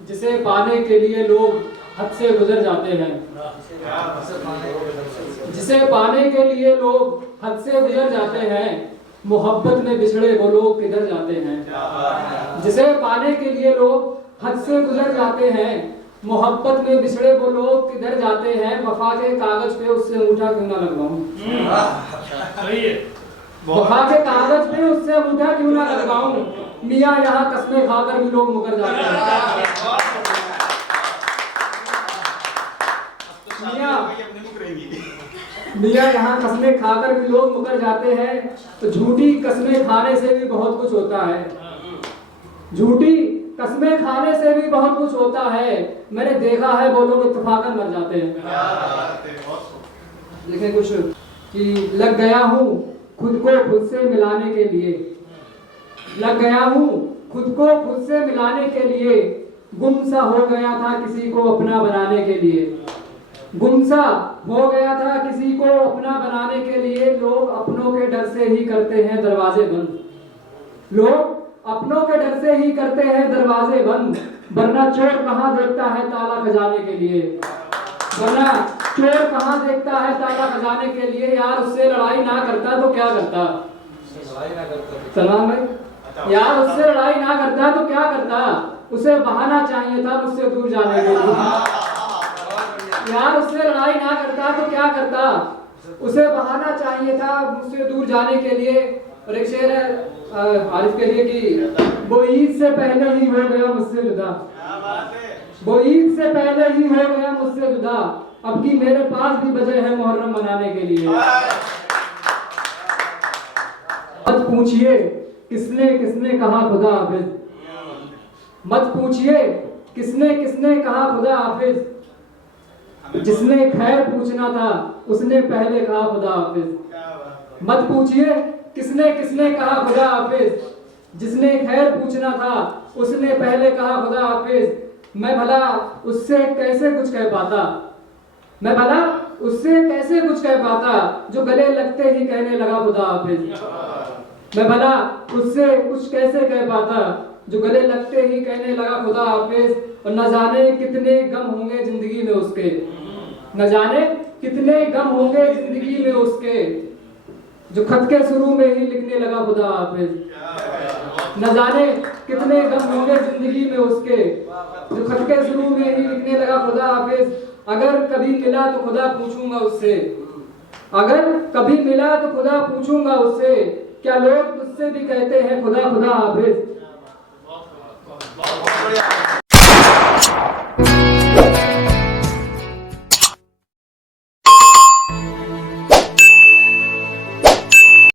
जिसे पाने के लिए लोग हद से गुजर जाते हैं। जिसे पाने के लिए लोग हद से गुजर जाते हैं, मोहब्बत में बिछड़े वो लोग किधर जाते हैं। जिसे पाने के लिए लोग हद से गुजर जाते हैं, मोहब्बत में बिछड़े वो लोग किधर जाते हैं। वफा के कागज पे उससे अंगूठा क्यों ना लगवाऊं, वफा के कागज पे उससे अंगूठा क्यों ना लगवाऊं। मियाँ यहाँ कस्में खाकर भी लोग मुकर जाते हैं। मियाँ यहाँ कस्में खाकर भी लोग मुकर जाते हैं। तो झूठी कस्में खाने से भी बहुत कुछ होता है। झूठी कस्में खाने से भी बहुत कुछ होता है। मैंने देखा है वो लोग इत्तेफाकन मर जाते हैं। देखें कुछ कि लग गया हूँ खुद को खुद से मिलाने के लिए, लग गया हूँ खुद को खुद से मिलाने के लिए। गुम सा हो गया था किसी को अपना बनाने के लिए, गुम सा हो गया था किसी को अपना बनाने के लिए। लोग अपनों के डर से ही करते हैं दरवाजे बंद, लोग अपनों के डर से ही करते हैं दरवाजे बंद। वरना चोर कहाँ देखता है ताला खजाने के लिए, वरना चोर कहाँ देखता है ताला खजाने के लिए। यार उससे लड़ाई ना करता तो क्या करता, सलमान भाई, यार उससे लड़ाई ना करता तो क्या करता। उसे बहाना चाहिए था मुझसे दूर जाने के लिए। यार उससे लड़ाई ना करता तो क्या करता, उसे बहाना चाहिए था मुझसे दूर जाने के लिए। और एक शेर है आरिफ के लिए कि वो ईद से पहले ही हो गया मुझसे जुदा, वो ईद से पहले ही हो गया मुझसे जुदा। अब की मेरे पास भी वजह है मुहर्रम मनाने के लिए। मत पूछिए किसने किसने कहा खुदा हाफिज, मत पूछिए किसने किसने कहा खुदा हाफिज। जिसने खैर पूछना था उसने पहले कहा खुदा हाफिज। मत पूछिए किसने किसने कहा खुदा हाफिज, जिसने खैर पूछना था उसने पहले कहा खुदा हाफिज। मैं भला उससे कैसे कुछ कह पाता, मैं भला उससे कैसे कुछ कह पाता जो गले लगते ही कहने लगा खुदा हाफिज। मैं भला उससे कुछ कैसे कह पाता जो गले लगते ही कहने लगा खुदा हाफिज। और न जाने कितने गम होंगे जिंदगी में उसके, न जाने कितने गम होंगे जिंदगी में उसके, जो खत के शुरू में ही लिखने लगा खुदा हाफिज। न जाने कितने गम होंगे जिंदगी में उसके, जो खत के शुरू में ही लिखने लगा खुदा हाफिज। अगर कभी मिला तो खुदा पूछूंगा उससे, अगर कभी मिला तो खुदा पूछूंगा उससे, क्या लोग तुझसे भी कहते हैं खुदा खुदा हाफिज।